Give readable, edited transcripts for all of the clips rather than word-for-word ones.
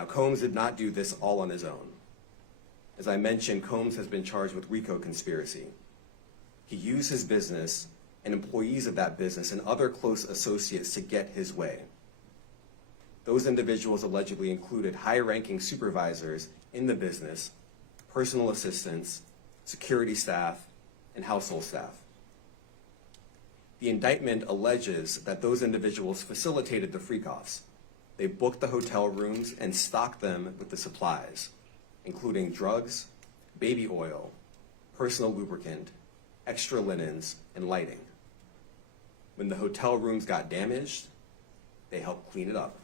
Now, Combs did not do this all on his own. As I mentioned, Combs has been charged with RICO conspiracy. He used his business and employees of that business and other close associates to get his way. Those individuals allegedly included high-ranking supervisors in the business, personal assistants, security staff, and household staff. The indictment alleges that those individuals facilitated the freak-offs. They booked the hotel rooms and stocked them with the supplies, including drugs, baby oil, personal lubricant, extra linens, and lighting. When the hotel rooms got damaged, they helped clean it up.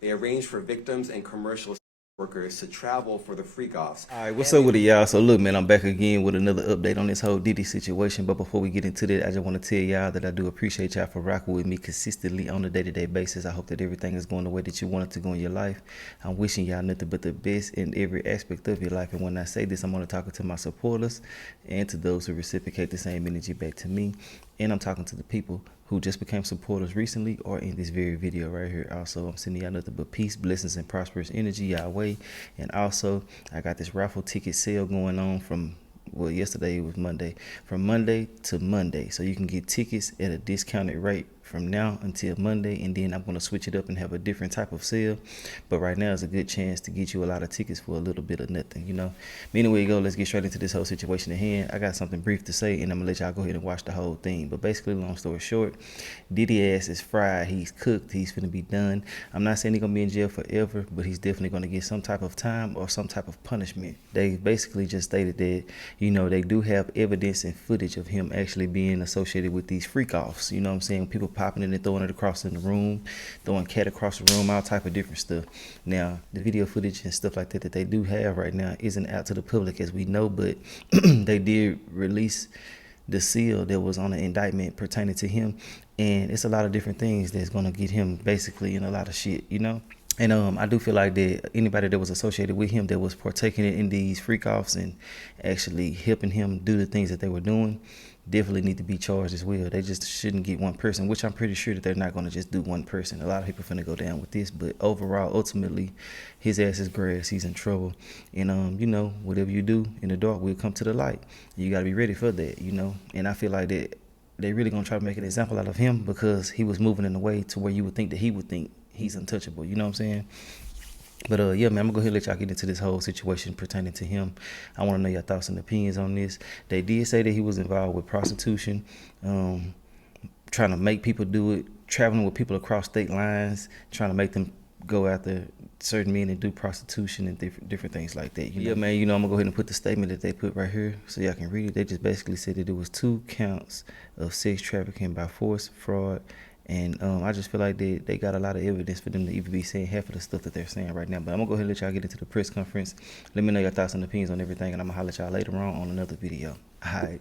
They arranged for victims and commercial workers to travel for the freak-offs. All right, what's up with it, y'all? So look, man, I'm back again with another update on this whole Diddy situation. But before we get into that, I just want to tell y'all that I do appreciate y'all for rocking with me consistently on a day-to-day basis. I hope that everything is going the way that you want it to go in your life. I'm wishing y'all nothing but the best in every aspect of your life. And when I say this, I'm going to talk to my supporters and to those who reciprocate the same energy back to me. And I'm talking to the people who just became supporters recently or in this very video right here. Also, I'm sending y'all nothing but peace, blessings, and prosperous energy y'all way. And also, I got this raffle ticket sale going on from, well, yesterday it was Monday, from Monday to Monday. So you can get tickets at a discounted rate from now until Monday, and then I'm going to switch it up and have a different type of sale. But right now is a good chance to get you a lot of tickets for a little bit of nothing, you know. But anyway, let's get straight into this whole situation at hand. I got something brief to say, and I'm going to let y'all go ahead and watch the whole thing. But basically, long story short, Diddy ass is fried. He's cooked. He's going to be done. I'm not saying he's going to be in jail forever, but he's definitely going to get some type of time or some type of punishment. They basically just stated that, you know, they do have evidence and footage of him actually being associated with these freak-offs. You know what I'm saying? People popping it and throwing it across in the room, throwing cat across the room, all type of different stuff. Now, the video footage and stuff like that that they do have right now isn't out to the public, as we know, but they did release the seal that was on the indictment pertaining to him, and it's a lot of different things that's going to get him basically in a lot of shit, you know. And I do feel like that anybody that was associated with him that was partaking in these freak-offs and actually helping him do the things that they were doing definitely need to be charged as well. They just shouldn't get one person, which I'm pretty sure that they're not going to just do one person. A lot of people finna go down with this, but overall, ultimately, his ass is grass. He's in trouble. And, you know, whatever you do in the dark will come to the light. You got to be ready for that, you know. And I feel like that they really going to try to make an example out of him because he was moving in a way to where you would think that he would think he's untouchable, you know what I'm saying? But yeah, man, I'm gonna go ahead and let y'all get into this whole situation pertaining to him. I want to know your thoughts and opinions on this. They did say that he was involved with prostitution, trying to make people do it, traveling with people across state lines, trying to make them go after certain men and do prostitution and different things like that. You know? Yeah, man, you know, I'm gonna go ahead and put the statement that they put right here so y'all can read it. They just basically said that it was 2 counts of sex trafficking by force, fraud, and I just feel like they got a lot of evidence for them to even be saying half of the stuff that they're saying right now. But I'm going to go ahead and let y'all get into the press conference. Let me know your thoughts and opinions on everything, and I'm going to holler at y'all later on another video. All right.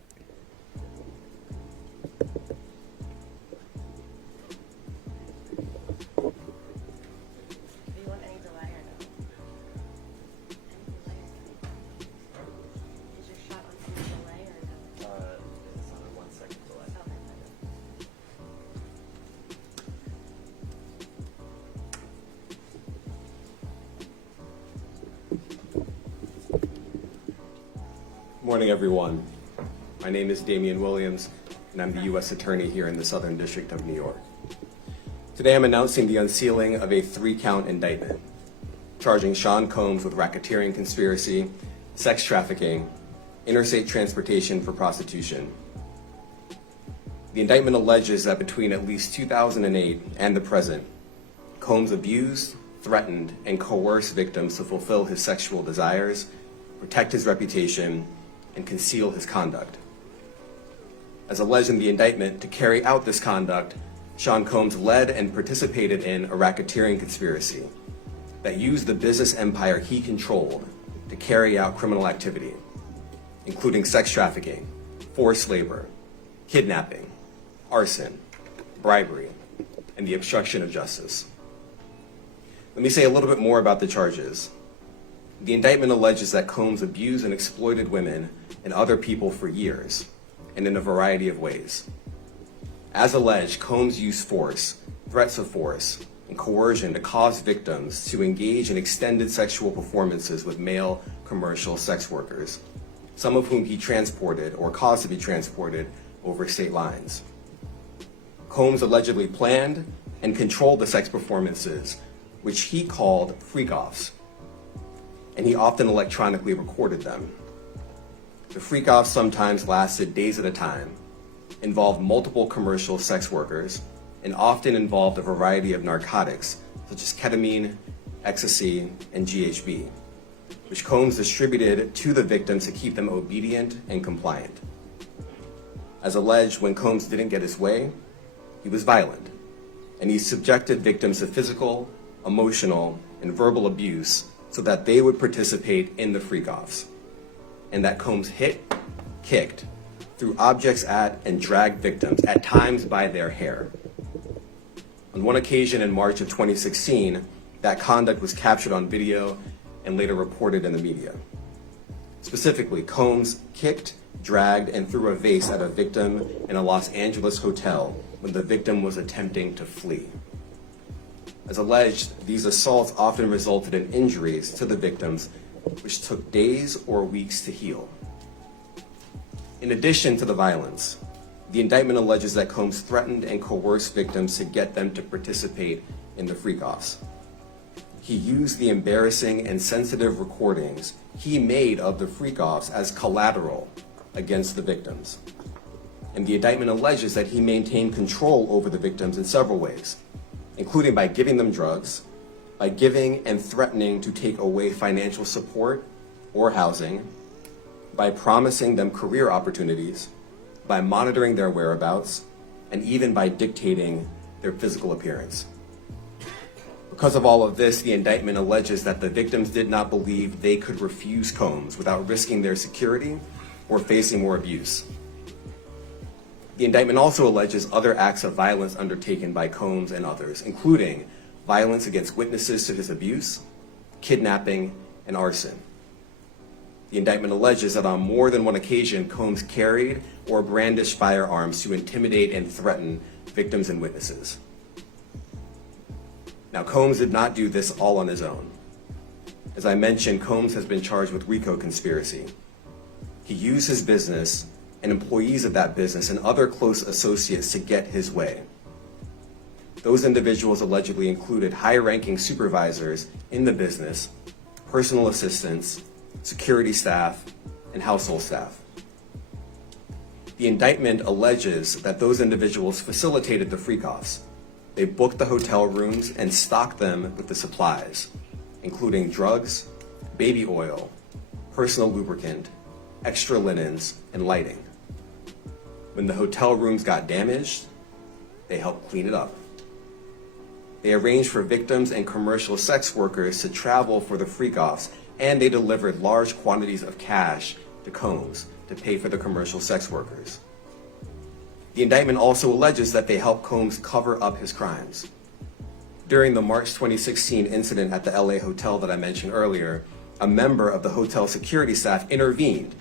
Morning, everyone. My name is Damian Williams, and I'm the U.S. Attorney here in the Southern District of New York. Today, I'm announcing the unsealing of a 3-count indictment, charging Sean Combs with racketeering conspiracy, sex trafficking, interstate transportation for prostitution. The indictment alleges that between at least 2008 and the present, Combs abused, threatened, and coerced victims to fulfill his sexual desires, protect his reputation, and conceal his conduct. As alleged in the indictment, to carry out this conduct, Sean Combs led and participated in a racketeering conspiracy that used the business empire he controlled to carry out criminal activity, including sex trafficking, forced labor, kidnapping, arson, bribery, and the obstruction of justice. Let me say a little bit more about the charges. The indictment alleges that Combs abused and exploited women and other people for years, and in a variety of ways. As alleged, Combs used force, threats of force, and coercion to cause victims to engage in extended sexual performances with male commercial sex workers, some of whom he transported or caused to be transported over state lines. Combs allegedly planned and controlled the sex performances, which he called freak-offs, and he often electronically recorded them. The freak-offs sometimes lasted days at a time, involved multiple commercial sex workers, and often involved a variety of narcotics such as ketamine, ecstasy, and GHB, which Combs distributed to the victims to keep them obedient and compliant. As alleged, when Combs didn't get his way, he was violent, and he subjected victims to physical, emotional, and verbal abuse so that they would participate in the freak-offs, and that Combs hit, kicked, threw objects at, and dragged victims, at times by their hair. On one occasion in March of 2016, that conduct was captured on video and later reported in the media. Specifically, Combs kicked, dragged, and threw a vase at a victim in a Los Angeles hotel when the victim was attempting to flee. As alleged, these assaults often resulted in injuries to the victims, which took days or weeks to heal. In addition to the violence, the indictment alleges that Combs threatened and coerced victims to get them to participate in the freak-offs. He used the embarrassing and sensitive recordings he made of the freak-offs as collateral against the victims. And the indictment alleges that he maintained control over the victims in several ways, including by giving them drugs, by giving and threatening to take away financial support or housing, by promising them career opportunities, by monitoring their whereabouts, and even by dictating their physical appearance. Because of all of this, the indictment alleges that the victims did not believe they could refuse Combs without risking their security or facing more abuse. The indictment also alleges other acts of violence undertaken by Combs and others, including violence against witnesses to his abuse, kidnapping, and arson. The indictment alleges that on more than one occasion, Combs carried or brandished firearms to intimidate and threaten victims and witnesses. Now, Combs did not do this all on his own. As I mentioned, Combs has been charged with RICO conspiracy. He used his business and employees of that business and other close associates to get his way. Those individuals allegedly included high-ranking supervisors in the business, personal assistants, security staff, and household staff. The indictment alleges that those individuals facilitated the freak-offs. They booked the hotel rooms and stocked them with the supplies, including drugs, baby oil, personal lubricant, extra linens, and lighting. When the hotel rooms got damaged, they helped clean it up. They arranged for victims and commercial sex workers to travel for the freak-offs, and they delivered large quantities of cash to Combs to pay for the commercial sex workers. The indictment also alleges that they helped Combs cover up his crimes. During the March 2016 incident at the LA hotel that I mentioned earlier, a member of the hotel security staff intervened,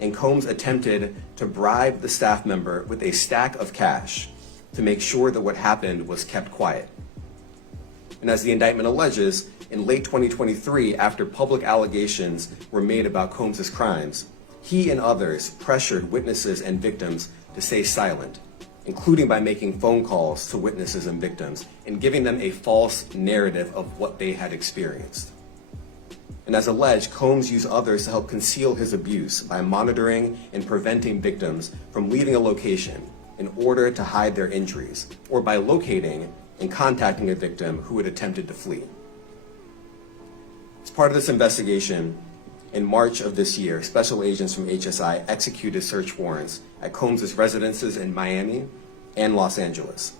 and Combs attempted to bribe the staff member with a stack of cash to make sure that what happened was kept quiet. And as the indictment alleges, in late 2023, after public allegations were made about Combs' crimes, he and others pressured witnesses and victims to stay silent, including by making phone calls to witnesses and victims and giving them a false narrative of what they had experienced. And as alleged, Combs used others to help conceal his abuse by monitoring and preventing victims from leaving a location in order to hide their injuries, or by locating and contacting a victim who had attempted to flee. As part of this investigation, in March of this year, special agents from HSI executed search warrants at Combs' residences in Miami and Los Angeles.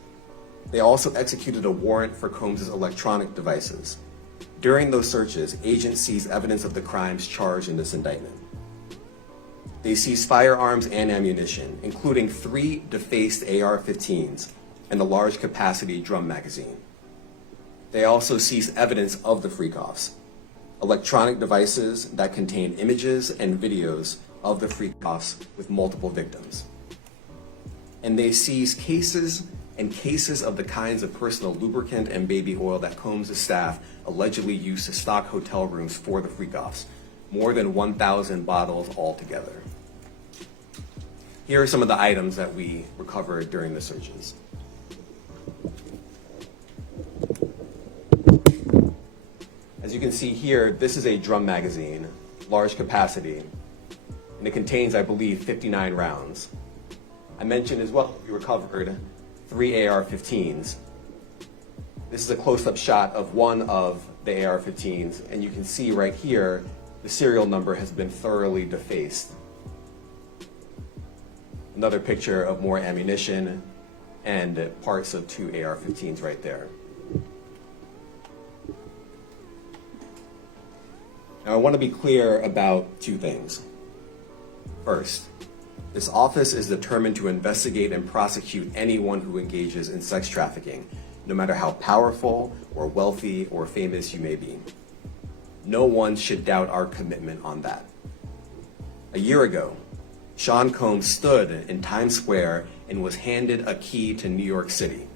They also executed a warrant for Combs' electronic devices. During those searches, agents seized evidence of the crimes charged in this indictment. They seized firearms and ammunition, including 3 defaced AR-15s and a large capacity drum magazine. They also seized evidence of the freak-offs, electronic devices that contain images and videos of the freak-offs with multiple victims. And they seized cases and cases of the kinds of personal lubricant and baby oil that Combs' staff allegedly used to stock hotel rooms for the freak-offs, more than 1,000 bottles altogether. Here are some of the items that we recovered during the searches. As you can see here, this is a drum magazine, large capacity, and it contains, I believe, 59 rounds. I mentioned as well, we recovered 3 AR-15s. This is a close-up shot of one of the AR-15s, and you can see right here, the serial number has been thoroughly defaced. Another picture of more ammunition and parts of 2 AR-15s right there. Now, I want to be clear about 2 things. First, this office is determined to investigate and prosecute anyone who engages in sex trafficking, no matter how powerful or wealthy or famous you may be. No one should doubt our commitment on that. A year ago, Sean Combs stood in Times Square and was handed a key to New York City.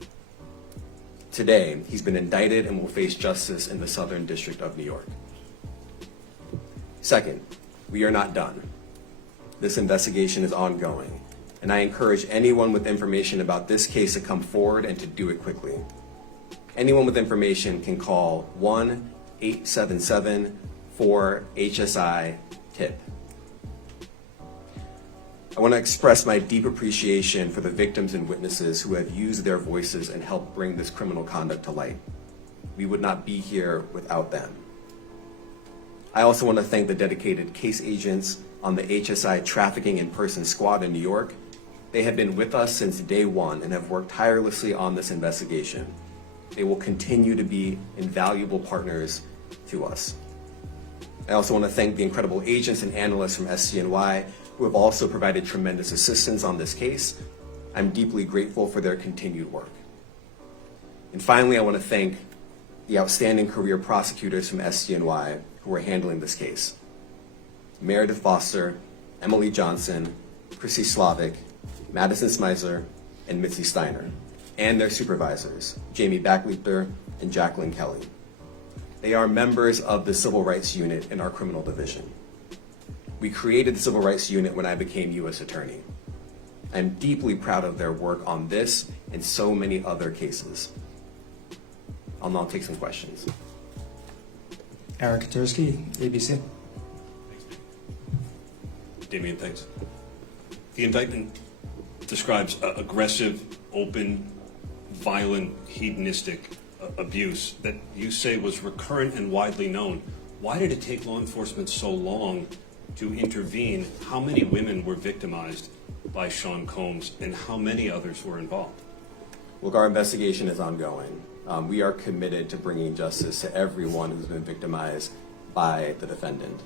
Today, he's been indicted and will face justice in the Southern District of New York. Second, we are not done. This investigation is ongoing, and I encourage anyone with information about this case to come forward and to do it quickly. Anyone with information can call 1-877-4-HSI-TIP. I want to express my deep appreciation for the victims and witnesses who have used their voices and helped bring this criminal conduct to light. We would not be here without them. I also want to thank the dedicated case agents on the HSI Trafficking in Person Squad in New York. They have been with us since day one and have worked tirelessly on this investigation. They will continue to be invaluable partners to us. I also want to thank the incredible agents and analysts from SCNY who have also provided tremendous assistance on this case. I'm deeply grateful for their continued work. And finally, I want to thank the outstanding career prosecutors from SCNY who are handling this case. Meredith Foster, Emily Johnson, Chrissy Slavic, Madison Smeisler, and Mitzi Steiner, and their supervisors, Jamie Backleiter and Jacqueline Kelly. They are members of the Civil Rights Unit in our criminal division. We created the Civil Rights Unit when I became U.S. Attorney. I'm deeply proud of their work on this and so many other cases. I'll now take some questions. Aaron Katursky, ABC. Damian, thanks. The indictment describes aggressive, open, violent, hedonistic abuse that you say was recurrent and widely known. Why did it take law enforcement so long to intervene? How many women were victimized by Sean Combs, and how many others were involved? Look, our investigation is ongoing. We are committed to bringing justice to everyone who's been victimized by the defendant.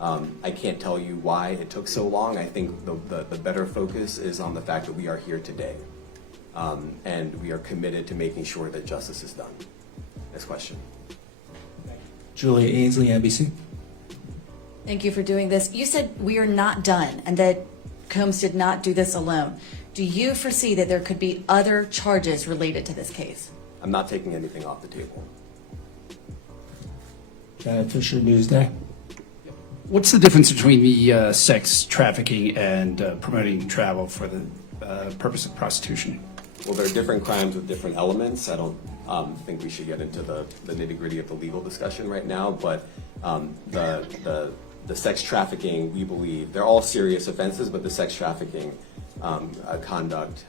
I can't tell you why it took so long. I think the better focus is on the fact that we are here today. And we are committed to making sure that justice is done. Next question. Julia Ainsley, NBC. Thank you for doing this. You said we are not done and that Combs did not do this alone. Do you foresee that there could be other charges related to this case? I'm not taking anything off the table. Janet Fisher, Newsday. What's the difference between the sex trafficking and promoting travel for the purpose of prostitution? Well, there are different crimes with different elements. I don't think we should get into the nitty-gritty of the legal discussion right now, but the sex trafficking, we believe, they're all serious offenses, but the sex trafficking conduct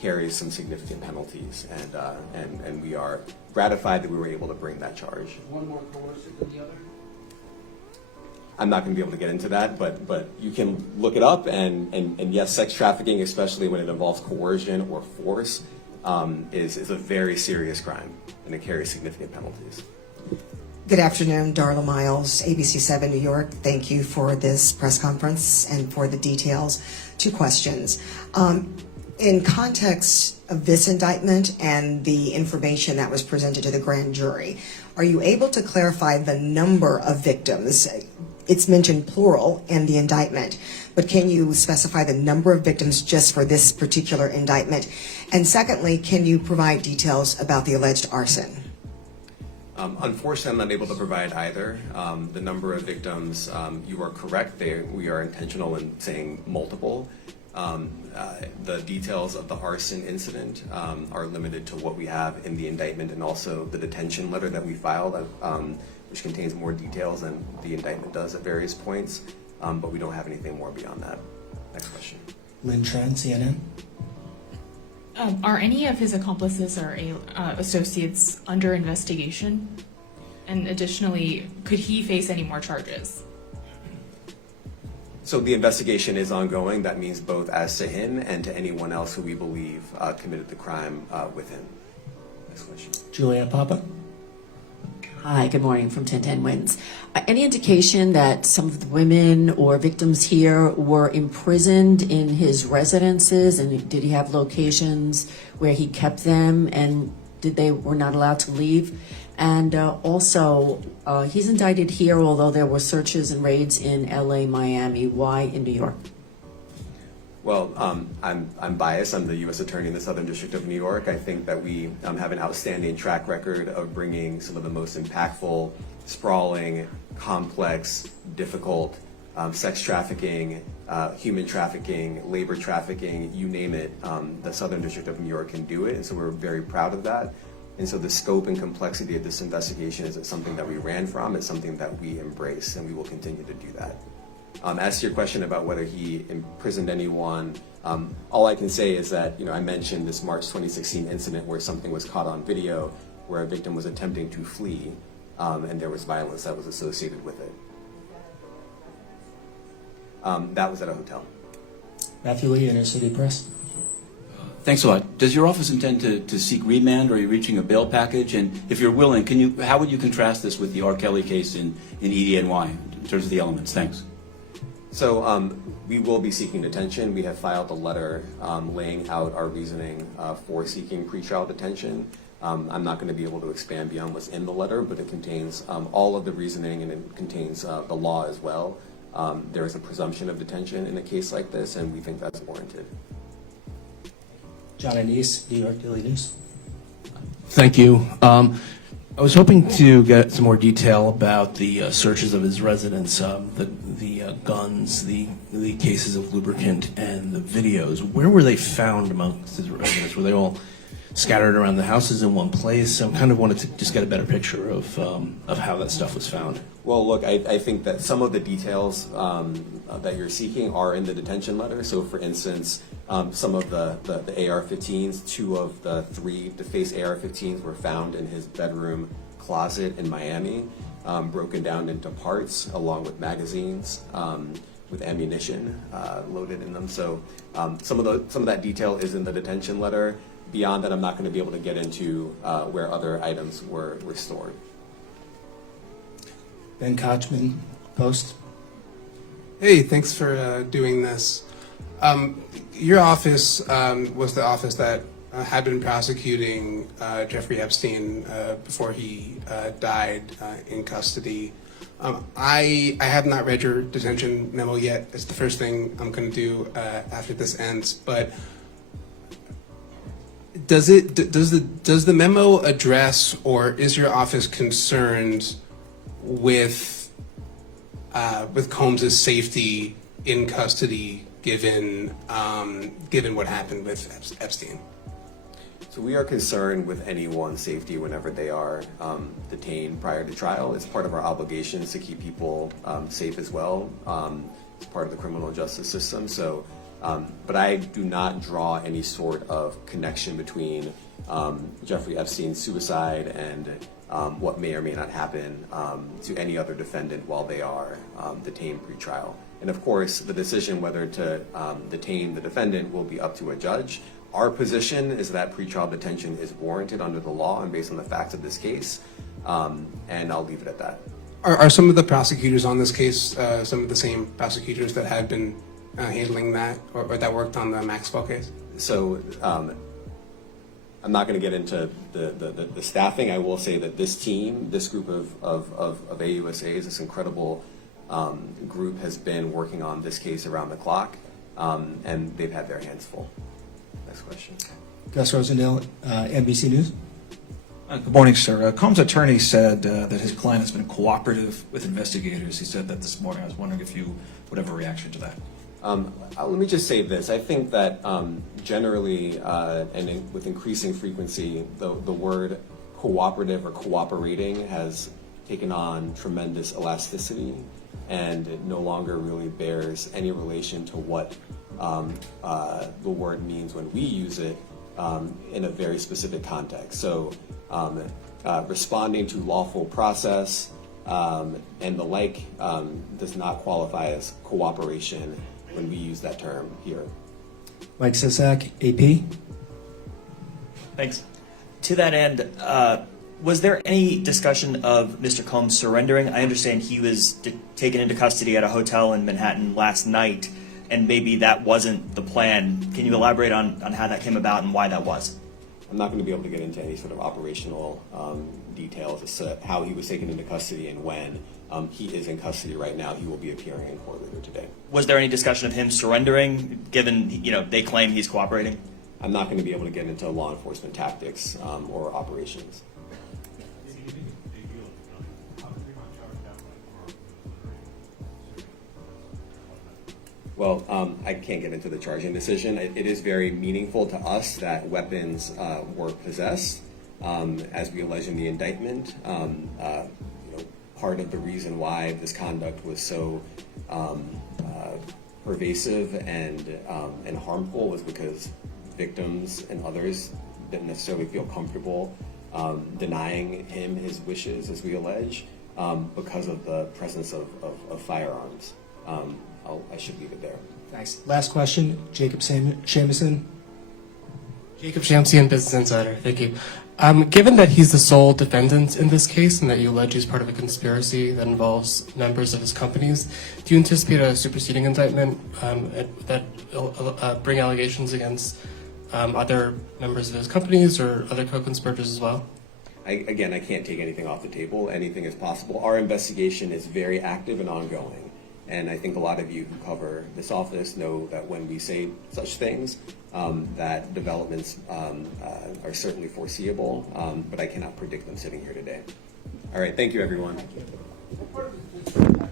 carries some significant penalties, and we are gratified that we were able to bring that charge. One more coercive than the other? I'm not going to be able to get into that, but you can look it up, and yes, sex trafficking, especially when it involves coercion or force, is a very serious crime, and it carries significant penalties. Good afternoon, Darla Miles, ABC 7 New York. Thank you for this press conference and for the details. 2 questions. In context of this indictment and the information that was presented to the grand jury, are you able to clarify the number of victims? it's mentioned plural in the indictment, but can you specify the number of victims just for this particular indictment? And secondly, can you provide details about the alleged arson? Unfortunately, I'm not able to provide either. The number of victims, you are correct. We are intentional in saying multiple. The details of the arson incident are limited to what we have in the indictment and also the detention letter that we filed, which contains more details than the indictment does at various points. But we don't have anything more beyond that. Next question. Lynn Tran, CNN. Are any of his accomplices or associates under investigation? And additionally, could he face any more charges? So the investigation is ongoing. That means both as to him and to anyone else who we believe committed the crime with him. Next question. Juliet Papa. Hi, good morning from 1010 Wins. Any indication that some of the women or victims here were imprisoned in his residences, and did he have locations where he kept them, and were not allowed to leave? And also, he's indicted here, although there were searches and raids in LA, Miami. Why in New York? Well, I'm biased. I'm the U.S. Attorney in the Southern District of New York. I think that we have an outstanding track record of bringing some of the most impactful, sprawling, complex, difficult sex trafficking, human trafficking, labor trafficking, you name it. The Southern District of New York can do it, and so we're very proud of that. And so the scope and complexity of this investigation isn't something that we ran from. It's something that we embrace, and we will continue to do that. As to your question about whether he imprisoned anyone, all I can say is that, I mentioned this March 2016 incident where something was caught on video where a victim was attempting to flee, and there was violence that was associated with it. That was at a hotel. Matthew Lee, Inner City Press. Thanks a lot. Does your office intend to seek remand, or are you reaching a bail package? And if you're willing, how would you contrast this with the R. Kelly case in EDNY in terms of the elements? Thanks. So we will be seeking detention. We have filed a letter laying out our reasoning for seeking pretrial detention. I'm not going to be able to expand beyond what's in the letter, but it contains all of the reasoning, and it contains the law as well. There is a presumption of detention in a case like this, and we think that's warranted. John Anise, New York Daily News. Thank you. I was hoping to get some more detail about the searches of his residence, the guns, the cases of lubricant, and the videos. Where were they found amongst his residence? Were they all scattered around the houses in one place? I kind of wanted to just get a better picture of how that stuff was found. Well, look, I think that some of the details that you're seeking are in the detention letter. So, for instance, some of the AR-15s, 2 of the 3 defaced AR-15s were found in his bedroom closet in Miami, broken down into parts along with magazines with ammunition loaded in them. So some of that detail is in the detention letter. Beyond that, I'm not going to be able to get into where other items were stored. Ben Kochman, Post. Hey, thanks for doing this. Your office was the office that had been prosecuting Jeffrey Epstein before he died in custody. I have not read your detention memo yet. It's the first thing I'm going to do after this ends. But does the memo address, or is your office concerned with Combs's safety in custody, given what happened with Epstein? So we are concerned with anyone's safety whenever they are detained prior to trial. It's part of our obligations to keep people safe as well. It's part of the criminal justice system. So, but I do not draw any sort of connection between Jeffrey Epstein's suicide and what may or may not happen to any other defendant while they are detained pre-trial. And of course, the decision whether to detain the defendant will be up to a judge. Our position is that pretrial detention is warranted under the law and based on the facts of this case, and I'll leave it at that. Are some of the prosecutors on this case some of the same prosecutors that had been handling that, or that worked on the Maxwell case? So I'm not going to get into the staffing. I will say that this team, this group of AUSAs, this incredible group has been working on this case around the clock, and they've had their hands full. Next question. Gus Rosendale, NBC News. Good morning, sir. Combs' attorney said that his client has been cooperative with investigators. He said that this morning. I was wondering if you would have a reaction to that. Let me just say this. I think that generally and with increasing frequency, the word cooperative or cooperating has taken on tremendous elasticity, and it no longer really bears any relation to what the word means when we use it in a very specific context. So responding to lawful process and the like does not qualify as cooperation when we use that term here. Mike Sisak, AP. Thanks. To that end, was there any discussion of Mr. Combs surrendering? I understand he was taken into custody at a hotel in Manhattan last night, and maybe that wasn't the plan. Can you elaborate on how that came about and why that was? I'm not going to be able to get into any sort of operational details as to how he was taken into custody and when. He is in custody right now. He will be appearing in court later today. Was there any discussion of him surrendering, given they claim he's cooperating? I'm not going to be able to get into law enforcement tactics or operations. Well, I can't get into the charging decision. It is very meaningful to us that weapons were possessed, as we allege in the indictment. Part of the reason why this conduct was so pervasive and harmful was because victims and others didn't necessarily feel comfortable denying him his wishes, as we allege, because of the presence of firearms. I should leave it there. Thanks. Last question, Jacob Shamison. Jacob Shamsian, Business Insider. Thank you. Given that he's the sole defendant in this case and that you allege he's part of a conspiracy that involves members of his companies, do you anticipate a superseding indictment that bring allegations against other members of his companies or other co-conspirators as well? Again, I can't take anything off the table. Anything is possible. Our investigation is very active and ongoing. And I think a lot of you who cover this office know that when we say such things, that developments are certainly foreseeable, but I cannot predict them sitting here today. All right, thank you, everyone. Thank you.